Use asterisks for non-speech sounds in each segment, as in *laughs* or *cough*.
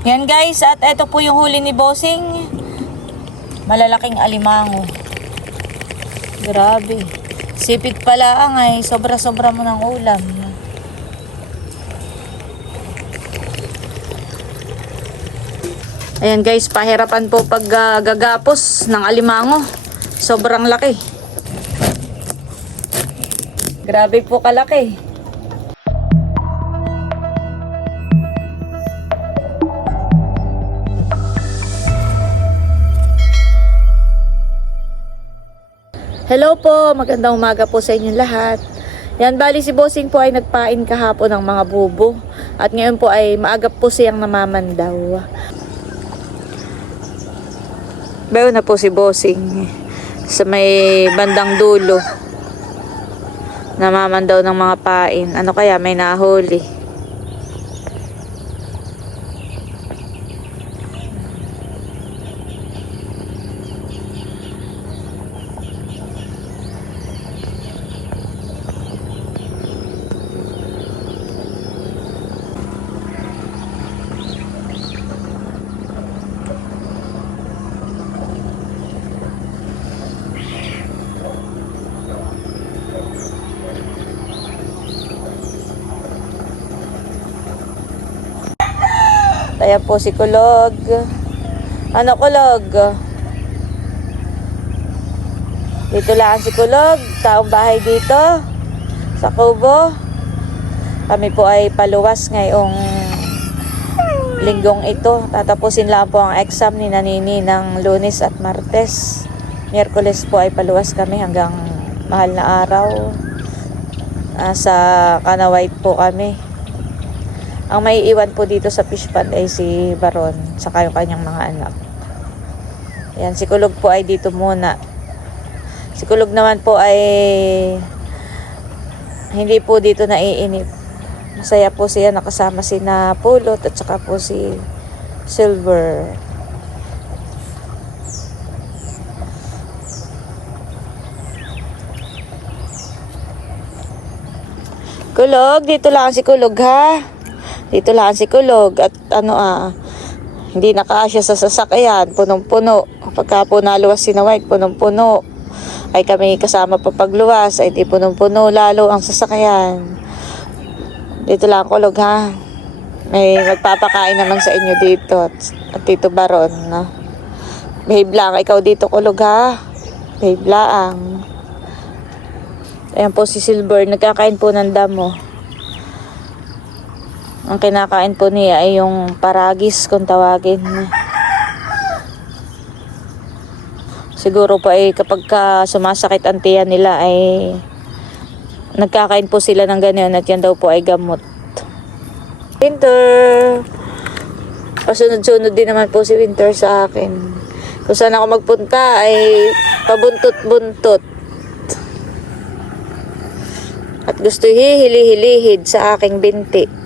Yan guys, at ito po yung huli ni Bossing. Malalaking alimango. Grabe. Sipit pala ang ay sobra-sobra mo ng ulam. Ayan guys, pahirapan po pag gagapos ng alimango. Sobrang laki. Grabe po kalaki. Hello po, magandang umaga po sa inyong lahat. Yan, bali si Bossing po ay nagpain kahapon ng mga bubo. At ngayon po ay maagap po siyang namamandaw. Bayo na po si Bossing sa may bandang dulo. Namamandaw ng mga pain. Ano kaya may nahuli? Ayan po si Kulog. Ano Kulog? Dito lang si Kulog. Taong bahay dito. Sa Kubo. Kami po ay paluwas ngayong linggong ito. Tatapusin lang po ang exam ni Nanini ng lunes at martes. Miyerkules po ay paluwas kami hanggang mahal na araw. Nasa Kanawait po kami. Ang may iwan po dito sa fish pond ay si Baron saka yung kanyang mga anak. Yan, si Kulog po ay dito muna. Si Kulog naman po ay hindi po dito naiinip. Masaya po siya nakasama si na Pulot at saka po si Silver. Kulog, dito lang si Kulog ha. Dito lang si Kulog at ano ah, hindi nakasya sa sasakyan, punong-puno. Pagka po naluwas si White, punong-puno. Ay kami kasama pa pagluwas, ay di punong-puno lalo ang sasakyan. Dito lang Kulog ha. May magpapakain naman sa inyo dito at, at Tito Baron. No? Behave lang, ikaw dito Kulog ha. Behave lang. Ayan po si Silver, nagkakain po ng damo. Ang kinakain po niya ay yung paragis kung tawagin. Siguro po ay kapag ka sumasakit ang tiyan nila ay nagkakain po sila ng ganyan at yan daw po ay gamot. Winter! Pasunod-sunod din naman po si Winter sa akin. Kung saan ako magpunta ay pabuntot-buntot. At gusto hihili-hilihid sa aking binti.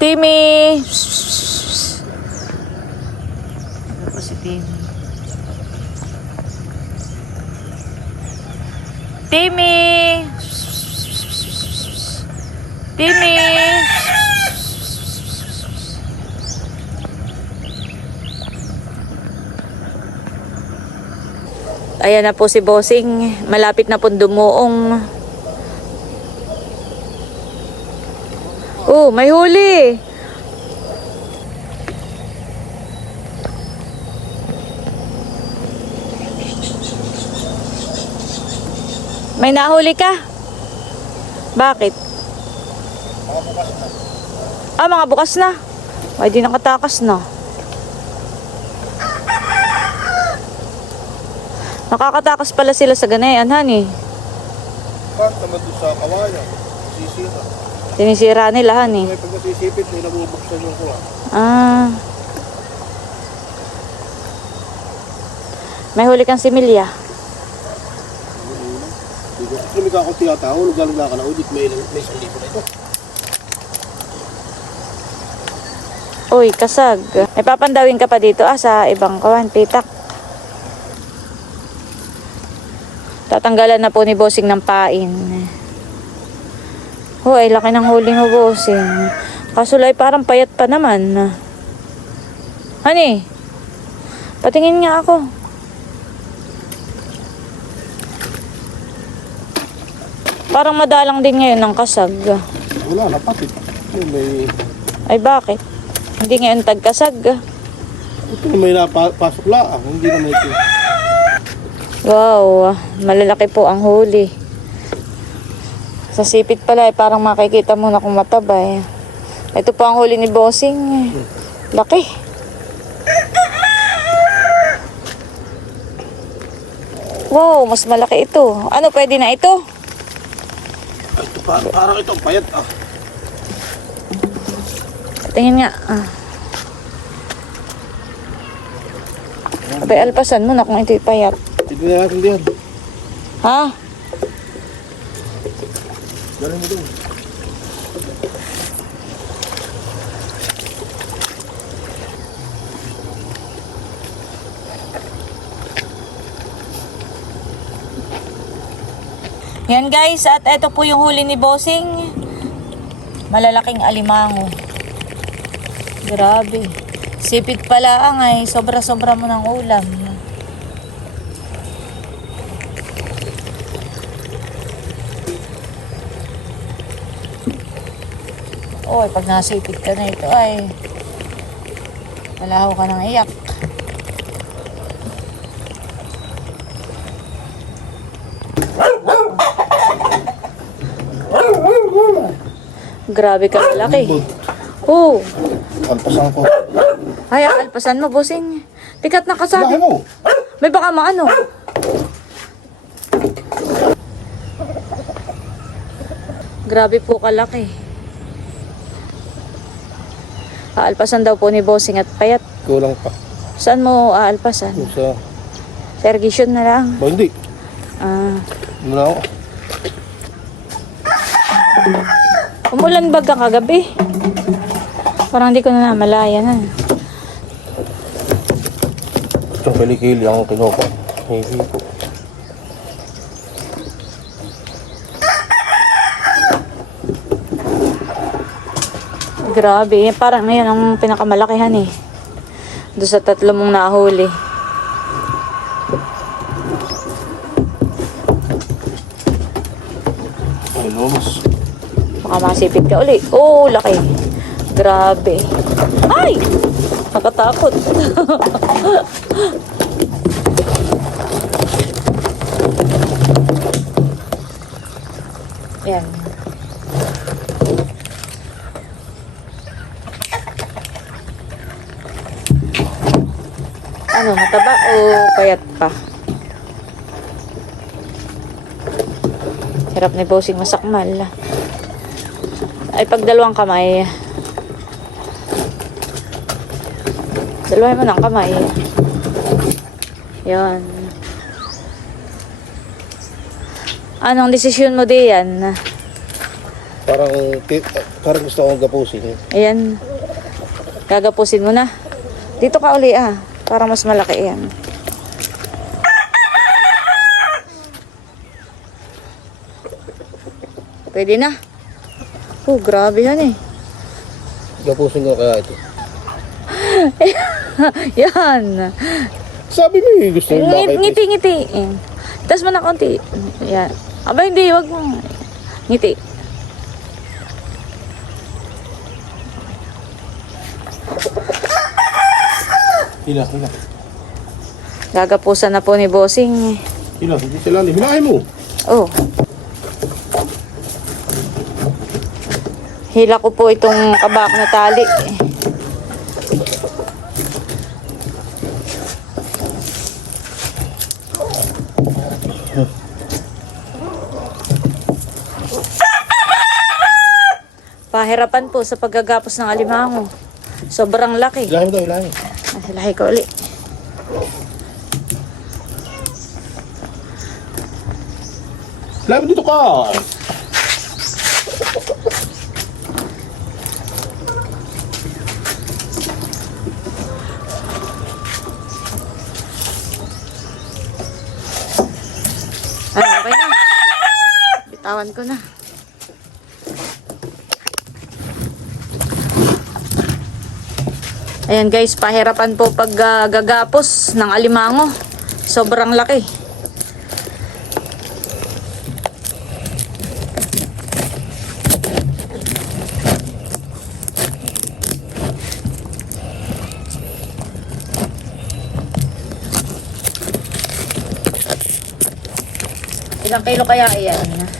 Timmy! Ano po si Timmy? Timmy! Timmy! Ayan na po si Bossing. Malapit na po dumuong. Oh, may huli. May nahuli ka? Bakit? Ah, mga bukas na. Ay, di nakatakas na. Nakakatakas pala sila sa ganayan, honey. Part naman doon sa kawayan. Sisira. Sinisira nila, honey. May pag nasisipit, may nabubuksan yung kuha. Ah. May huli kang similya. Lumika ako tiyatao, naglalagla ka na udit, may, may isang libo na ito. Uy, kasag. May papandawin ka pa dito ah, sa ibang kawan, pitak. Tatanggalan na po ni Bossing ng pain. Uy, laki ng huli mo, Bossing. Kaso ay parang payat pa naman. Honey, patingin nga ako. Parang madalang din ngayon ng kasag. Wala na pati. Yun, may... Ay bakit? Hindi ngayon tagkasag. Ito may napasok la. Hindi naman ito. Wow, malalaki po ang huli. Sa sipit pala, eh, parang makikita mo na kung mataba eh. Ito po ang huli ni Bossing. eh. Laki. Wow, mas malaki ito. Ano, pwede na ito? Ito pa, parang ito, payat ah. Tingin nga. Ah. Abay, alpasan mo na kung ito'y payat. Tignan natin diyan. Ha? Galing mo doon. Yan guys, at ito po yung huli ni Bossing. Malalaking alimango. Grabe. Sipit pala ang ay sobra-sobra mo ng ulam. Oy, pag nasipit ka na ito ay malaho ka ng iyak. Grabe ka malaki. Oh, Alpasan ko. ay alpasan mo, bossing. Pikat na kasabi. mo. May baka maano. Grabe po kalaki. Aalpasan daw po ni Bossing at payat. Kulang pa. Saan mo aalpasan? Yung sa... Irrigation na lang. Ba, hindi. Ah, Muna ako. umulan ba ka kagabi? Parang hindi ko na namalayan. Ah. Itong kilikili ang kinuha ko. Hindi po. Grabe, parang ngayon ang pinakamalakihan eh. Doon sa tatlo mong nahuli. Ay, lumos. Baka masipit ka uli. Oh, laki. Grabe. Ay! Nakatakot. *laughs* Yan. Ano, mataba o payat pa? Hirap ni Bossing masakmal. Ay, pag dalawang kamay. Dalawa mo ng kamay. Yan. Anong desisyon mo diyan? Parang, parang gusto akong gapusin. Ayan. Gagapusin mo na. Dito ka uli ah. Para mas malaki yan. Pwede na. Oh, grabe yan eh. Gapusin ko kaya ito. *laughs* yan. Sabi mo eh, gusto mo bakit? Ngiti, ngiti. Eh. Tas mo na konti. Yan. Aba, hindi. Wag mo. Ngiti. Hila, hila. Gagapusan na po ni Bossing. Hila, hindi sila. Hilahin mo. Oh. Hila ko po itong kabak na tali. Pahirapan po sa paggagapos ng alimango. Sobrang laki. Hilahin mo daw, hilahin. Ay, lahi ko ulit. Mo dito ka. Ano, okay na. Bitawan ko na. Ayan guys, pahirapan po pag ah, gagapos ng alimango. Sobrang laki. Ilang kilo kaya yan?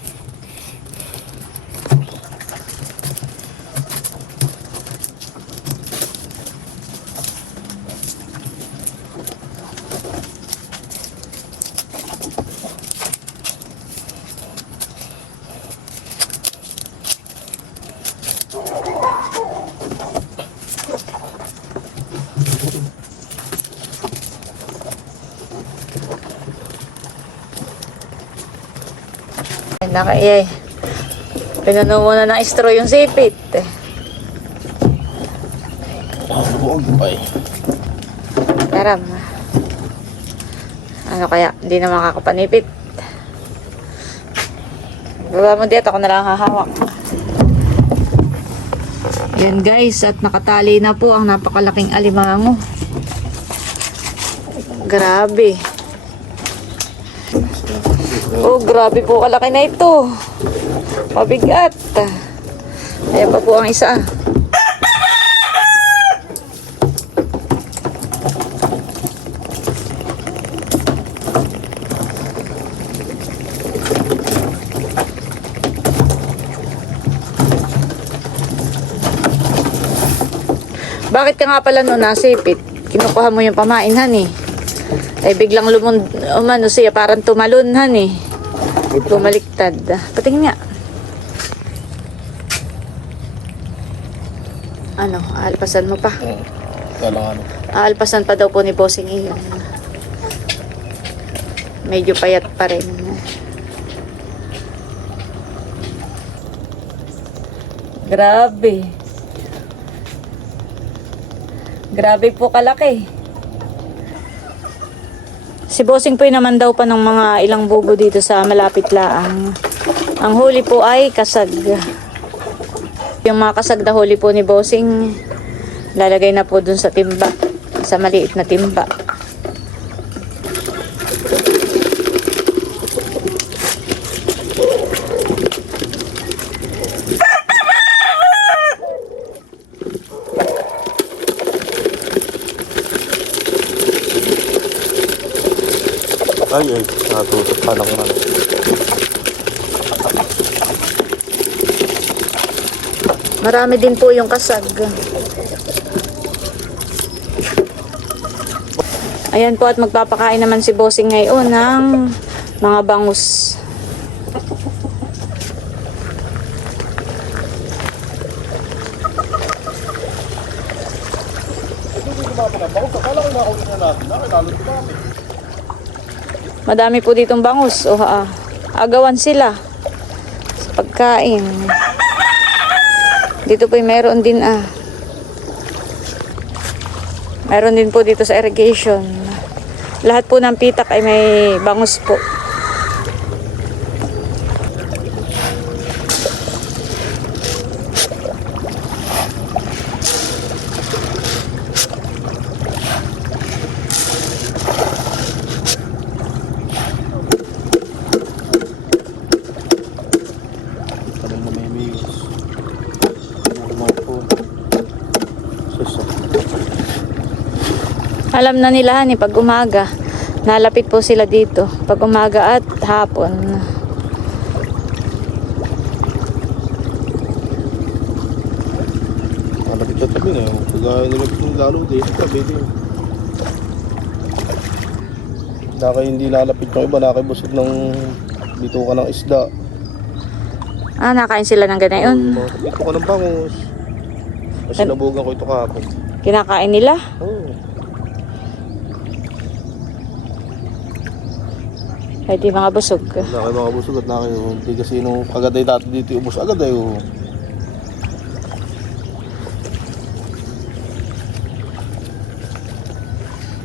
Naka, eh. Pinano mo na ng straw yung sipit. Eh. Buwag pa eh. Taram. Ano kaya? Hindi na makakapanipit. Baba mo dito, ako na lang hahawak. Yan guys, at nakatali na po ang napakalaking alimango. Grabe. Oh, grabe po kalaki na ito. Mabigat. Ayan pa po ang isa. Bakit ka nga pala no nasipit? Kinukuha mo yung pamainhan eh. Ay biglang lumon, umano siya, parang tumalunhan eh. Bumaliktad. Patingin nga. Ano, aalpasan mo pa. Kaya lang ano. Aalpasan pa daw po ni Bossing iyon. Medyo payat pa rin. Grabe. Grabe po kalaki. Si Bossing po naman daw pa ng mga ilang bubo dito sa malapit laang. Ang huli po ay kasag. Yung mga kasag na huli po ni Bossing, lalagay na po dun sa timba. Sa maliit na timba. Ay, ay. Natutok pa lang man. Marami din po yung kasag. Ayan po at magpapakain naman si Bossing ngayon ng mga bangus. Madami po ditong bangus. O, ah, agawan sila sa pagkain. Dito po meron din ah. Meron din po dito sa irrigation. Lahat po ng pitak ay may bangus po. Tanong na may amigos. Mga po. Suso. Alam na nila ni pag umaga. Nalapit po sila dito. Pag umaga at hapon. Malapit na tabi na. Kagaya nila kung lalo din. Tabi din. Naka hindi lalapit yung iba. Nakibusog ng dito ka ng isda. Ah, nakain sila ng ganayon. Dito ka ng bangus. Kasi nabugan ko ito kahapon. Kinakain nila. Oo. Ay di mga busog. Kayo mga busog at na kayo. Hindi kasi nung agad ay dati dito ubos agad ay. oh.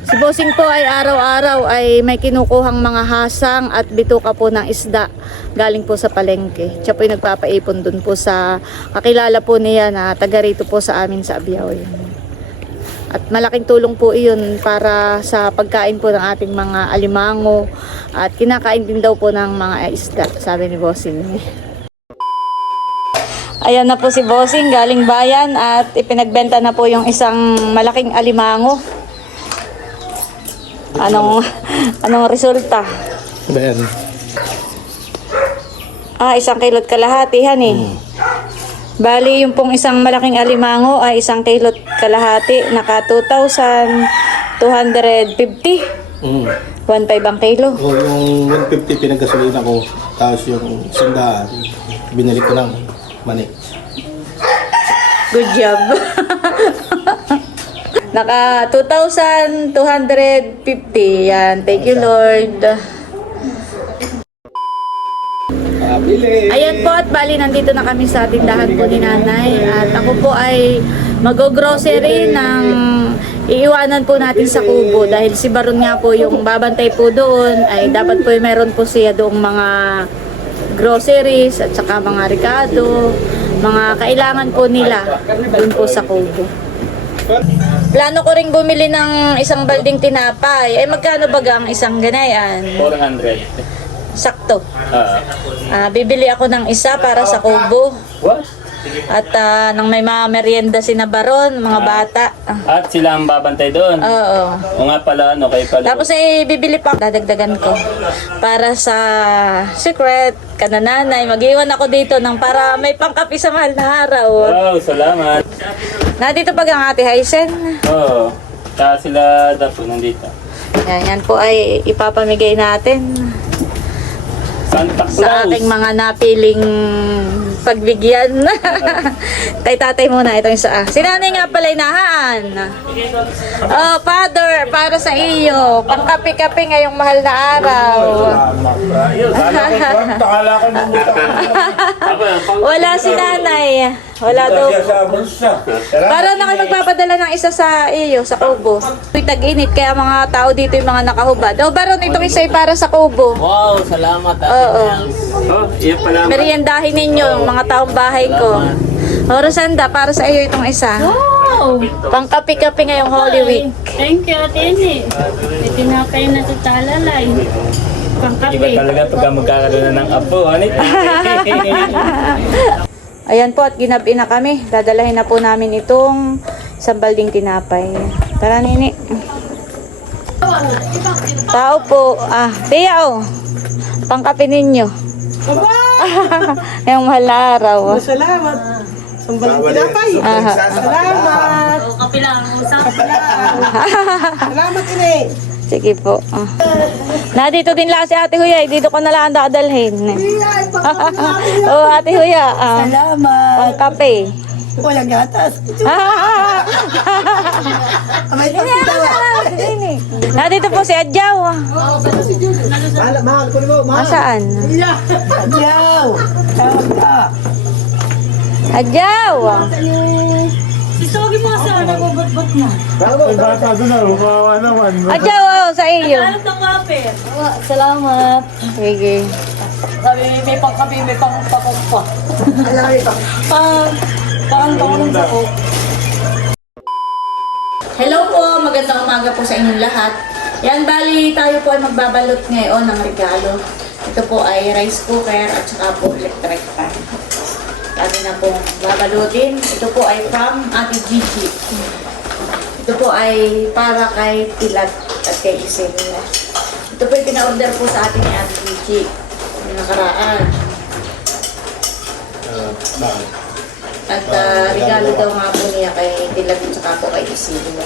Si Bossing po ay araw-araw ay may kinukuhang mga hasang at bituka po ng isda galing po sa palengke. Siya po ay nagpapaipon dun po sa kakilala po niya na taga rito po sa amin sa Abyaw. At malaking tulong po iyon para sa pagkain po ng ating mga alimango at kinakain din daw po ng mga isda, sabi ni Bossing. Ayan na po si Bossing galing bayan at ipinagbenta na po yung isang malaking alimango. Anong *laughs* anong resulta? Ben. Ah, isang kilot kalahati han eh. Bali, yung pong isang malaking alimango ay isang kilot kalahati. Naka 2,250. Mm. 1.5 ang kilo. O yung 150 pinagasolina ko. Tapos yung sandaan, binalik ko ng mani. Good job. *laughs* Naka 2,250. Yan. Thank you, Lord. Pabili! Ayan po at bali nandito na kami sa tindahan po ni nanay at ako po ay mag-grocery ng iiwanan po natin sa kubo dahil si Baron nga po yung babantay po doon ay dapat po meron po siya doong mga groceries at saka mga rekado mga kailangan po nila doon po sa kubo. Plano ko ring bumili ng isang balding tinapay. Ay magkano baga ang isang ganayan? 400. Sakto. Ah. Ah, bibili ako ng isa para sa kubo. what? At ah, nang may mga merienda si na Baron, mga bata. Ah, At sila ang babantay doon. Oo. o nga pala, ano, kayo pala. Tapos ay bibili pa dadagdagan ko para sa secret kanananay. Mag-iwan ako dito ng para may pangkapi sa mahal na araw. Wow, salamat. Nandito pag ang ate Hysen. Oo. Kaya sila dapo nandito. Yan, yan po ay ipapamigay natin. Sa aking mga napiling pagbigyan. *laughs* Kay tatay muna, ito yung sa Si nanay nga pala inahaan. Oh, father, para sa iyo. Pangkapi-kapi ngayong mahal na araw. *laughs* Wala si nanay. Wala daw. Para na kayo magpapadala ng isa sa iyo, sa kubo. Tag-init, kaya mga tao dito yung mga nakahubad. Oh, baron, itong isa ay para sa kubo. Wow, salamat Ate Oo. Nels. Oh, iyan pala. Meriendahin ninyo, yung mga taong bahay ko. O, Rosanda, para sa iyo itong isa. Wow! Pangkapi-kapi ngayong Holy Week. Thank you, Ate Ine. May tinapay na sa talalay. Iba talaga pagka magkakaroon na ng apo. Ano *laughs* Ayan po, at ginabi na kami. Dadalahin na po namin itong sambalding tinapay. Tara, nini. Tao po. Ah, tiya oh. Pangkapi ninyo. Ngayong *laughs* mahal na araw. Salamat. Sambalang pinapay. Aha. Salamat. Kape lang ang usap. *laughs* Salamat, Ine. Sige po. Ah. Na dito din lang si Ate Huya. eh. Dito ko na lang dadalhin. *laughs* oh, Ate Huya. Ah, Salamat. pangkape. Walang gatas. *laughs* May pagkitawa. Nandito po si Adjaw. Mahal, mahal ko mo. Mahal. Masaan? Adyaw. Tawag ka. Adjaw. Si Sogi mo sa nagubot-bot na. Adjaw, oh, sa iyo. Alam ng kape. Salamat. Sige. Sabi, may pangkape, may pangpakot pa. Alay pa. Pang, pang, pang, pang, Hello po, magandang umaga po sa inyong lahat. Yan, bali tayo po ay magbabalot ngayon ng regalo. Ito po ay rice cooker at saka po electric pan. Sabi na po babalutin. Ito po ay from Ate Gigi. Ito po ay para kay Pilat at kay Iselda. Ito po ay pina-order po sa atin ni Ate Gigi. Yung nakaraan. At ah, regalo daw nga po niya kay Pilat at saka po kay Isilio.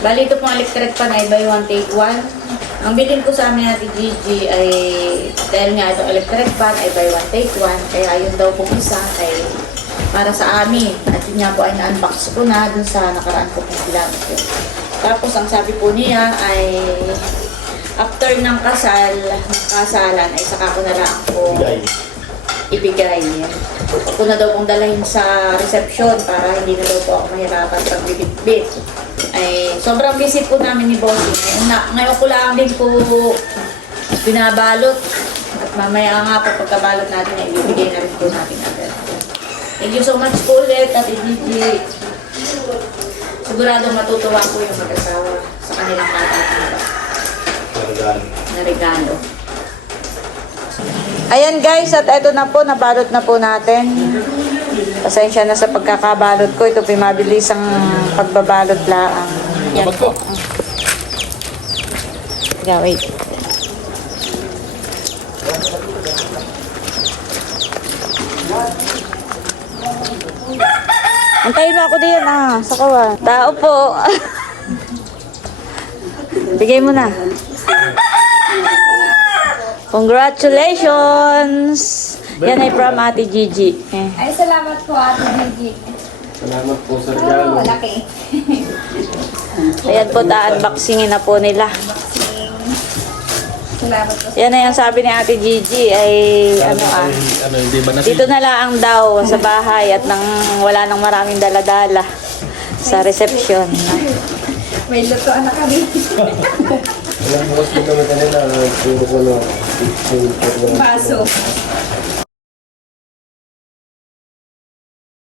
Bali ito pong electric pan ay buy one take one. Ang bilhin ko sa amin natin Gigi ay dahil nga itong electric pan ay buy one take one. Kaya yun daw pong isa ay para sa amin. At yun nga po ay na-unbox ko na dun sa nakaraan ko pong vlog ko. Tapos ang sabi po niya ay after ng kasal, ng kasalan, ay saka ko na lang po Bigay. ibigay. Huwag ko na daw pong dalahin sa reception para hindi na daw po ako mahirapan pag bibit Ay, sobrang busy po namin ni Bossing. Ngayon, na, ngayon ko lang din po binabalot. At mamaya nga po pagkabalot natin ay ibibigay na rin po natin agad. Thank you so much po ulit, Ate Gigi. Sigurado matutuwa po yung mag-asawa sa kanilang matatanggap na regalo. Ayan guys, at eto na po, nabalot na po natin. Pasensya na sa pagkakabalot ko. Ito pimabilis ang pagbabalot lang. Yan ko. Yeah, wait. Antayin mo ako diyan ah, sa kawan. Tao po. *laughs* Bigay mo na. Congratulations! Yan ay from Ate Gigi. Eh. Salamat po, Ate Gigi. Salamat po sa Oh, malaki. Ayan po, ta-unboxingin na po nila. Salamat po. Yan na yung sabi ni Ate Gigi ay ano ah. Ano, hindi ba nasi? Dito na lang daw sa bahay at nang wala nang maraming daladala sa reception. May lutoan na kami. Baso.